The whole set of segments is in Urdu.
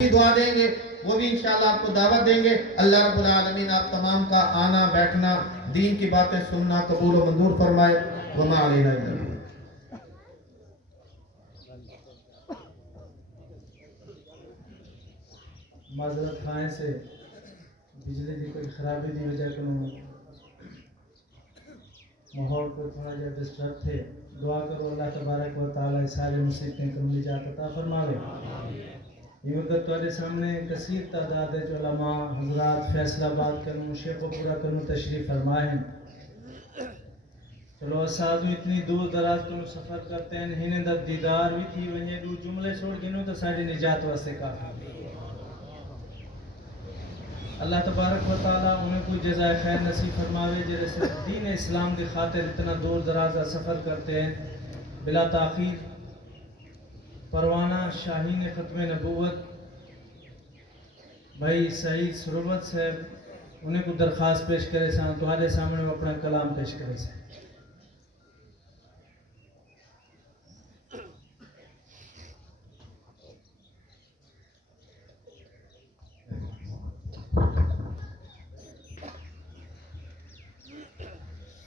دعا دیں گے وہ بھی انشاءاللہ آپ کو دعوت دیں گے. اللہ رب العالمین آپ تمام کا آنا بیٹھنا دین کی باتیں سننا قبول و منظور فرمائے. وما علینا الا البلاغ. معذرت خواہیں سے بجلی کی کوئی خرابی دی وجہ کنوں ماحول کو تھوڑا جا ڈسٹرب تھے. دعا کرو اللہ تبارک و تعالی سارے مصیبتیں کو نجات عطا فرماوے. یہ وقت تمہارے سامنے کثیر تعداد ہے جو علماء حضرات فیصل آباد کنوں شیخ و پورا کنوں تشریف فرمائے ہیں. چلو اسادو اتنی دور دراز کنوں سفر کرتے ہیں انہیں در دیدار بھی تھی ونجے دو جملے چھوڑ گنوں تو ساری نجات واسطے کافی. اللہ تبارک و تعالیٰ انہیں کوئی جزائے خیر نصیب فرماوے جیسے دین اسلام کی خاطر اتنا دور درازہ سفر کرتے ہیں. بلا تاخیر پروانہ شاہین ختم نبوت بھائی سعید سروت صاحب انہیں کو درخواست پیش کرے سان تمہارے سامنے وہ اپنا کلام پیش کرے سان.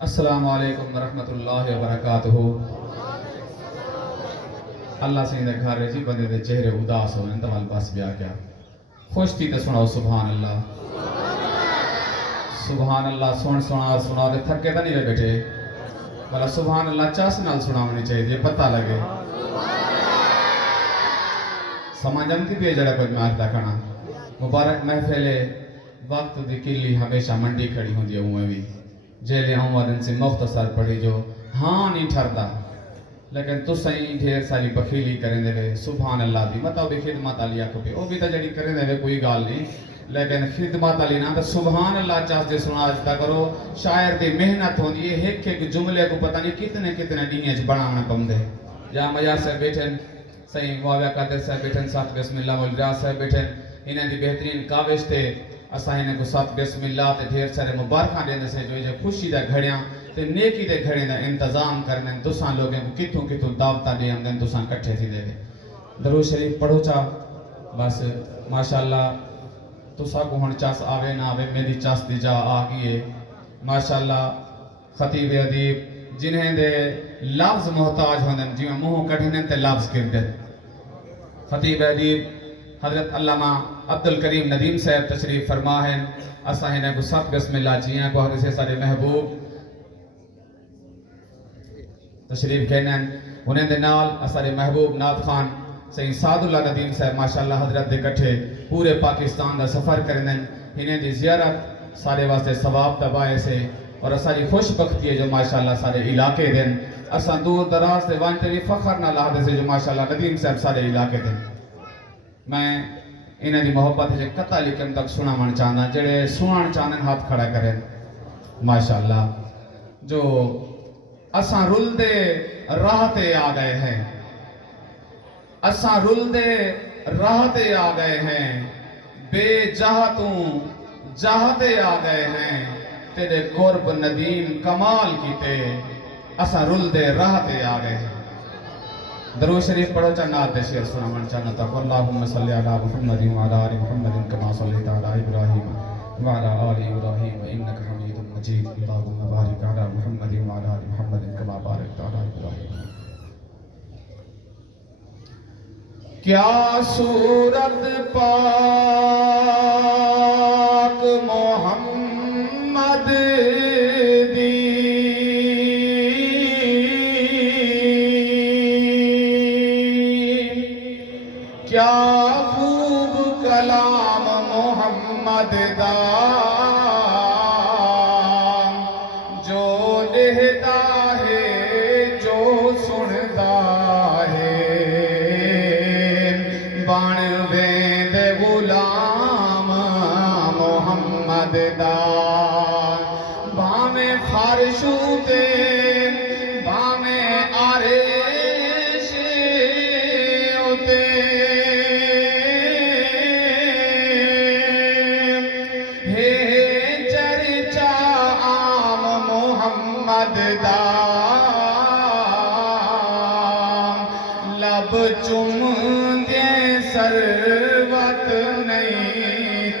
السلام علیکم ورحمۃ اللہ وبرکاتہ. اللہ سے اندر گھر رجی بندے دے چہرے اداس ہو انتوال پاس بیا کیا خوش تھی تو سناؤ سبحان اللہ. سبحان اللہ سنا دے تھکے تا نہیں رہے بیٹھے بلا سبحان اللہ چاس نال سنا ہونی چاہیے یہ پتہ لگے سمجھم کی پہ جڑا کچھ میں آتا کھانا. مبارک محفل وقت دی کلی ہمیشہ منڈی کھڑی ہوں دی ہوئے بھی جیلے ہوں وادن سے مختصر پڑھی جو ہاں نہیں ٹھردا لیکن تو سہیں ڈھیر ساری بخیلی کریں دے وے. سبحان اللہ دی مطلب بھی خدمت آلیا کو بھی وہ بھی تا جڑی کریں دے وے کوئی گال نہیں لیکن خدمت آلی نا تا سبحان اللہ چاہت دے سنا آجتا کرو. شاعر دی محنت ہوں یہ ایک جملے کو پتہ نہیں کتنے ڈینیج بڑھانا پم دے. جہاں میار صاحب بیٹھن سہیں معاویہ قادر صاحب بیٹھن ساتھ بسم اللہ مولریاض صاحب بیٹھن انہیں دی بہترین کاوش تے اسا انہیں کو ساتھ بسم اللہ تے ڈھیر سارے مبارکاں دینے سے جو خوشی دا گھڑیاں تے نیکی دے گھڑے دا انتظام کرنے دوسان لوگیں کو کتوں دعوتہ دے ہم دیں دوسان کٹھے تھی دے دے. درود شریف پڑھو چاہ بس ماشاءاللہ تو سا کو ہن چاس آوے نہ آوے میری چاس دی جا آگئیے. ماشاءاللہ خطیب ادیب جنہیں دے لفظ محتاج ہوندن جی میں منہ کٹھنن تے لفظ کردن. خطیب ادیب حضرت علامہ عبدالکریم ندیم صاحب تشریف فرما ہے. اسا ہنے کو سب بسم اللہ جیاں کو حضرت سے سارے محبوب تشریف کہنن انہیں دے نال اسارے محبوب نات خان سید سعد اللہ ندیم صاحب ماشاءاللہ حضرت دے کٹھے پورے پاکستان دا سفر کرنن انہیں دی زیارت سارے واسطے ثواب دبائے سے اور اساری خوش بختی ہے جو ماشاءاللہ سارے علاقے دن اسا دور دراز دے وانتے بھی فخر نہ لہدے سے جو ماشاءاللہ ندیم صاحب سارے علاقے دن. میں انہیں دی محبت ہے جو قطع لکھن تک سنا من چاہنا جڑے سنان چاہنے ہاتھ کھڑا کریں ماشاءاللہ. جو اساں رل دے راہتے آ گئے ہیں اساں رل دے راہتے آ گئے ہیں بے جہتوں جہتے آ گئے ہیں تیرے قرب ندیم کمال کیتے اساں رل دے راہتے آ گئے ہیں. درود شریف پڑھو چاہنا آتے شیر سنا من چاہنا تک اللہم صلی علی محمد وعلی آل محمد کما صلیت علی ابراہیم وعلی آل ابراہیم انک حمید مجید. اللہم بارک علی محمد وعلی آل محمد کما بارکت علی ابراہیم. کیا صورت پاک محمد کیا خوب کلام محمد دا جو لہدا ہے جو سندا ہے بان ویند غلام محمد دا. بامے فارشو تے بامے عرش اتے محمد دا لب چم دے سروت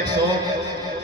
100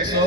100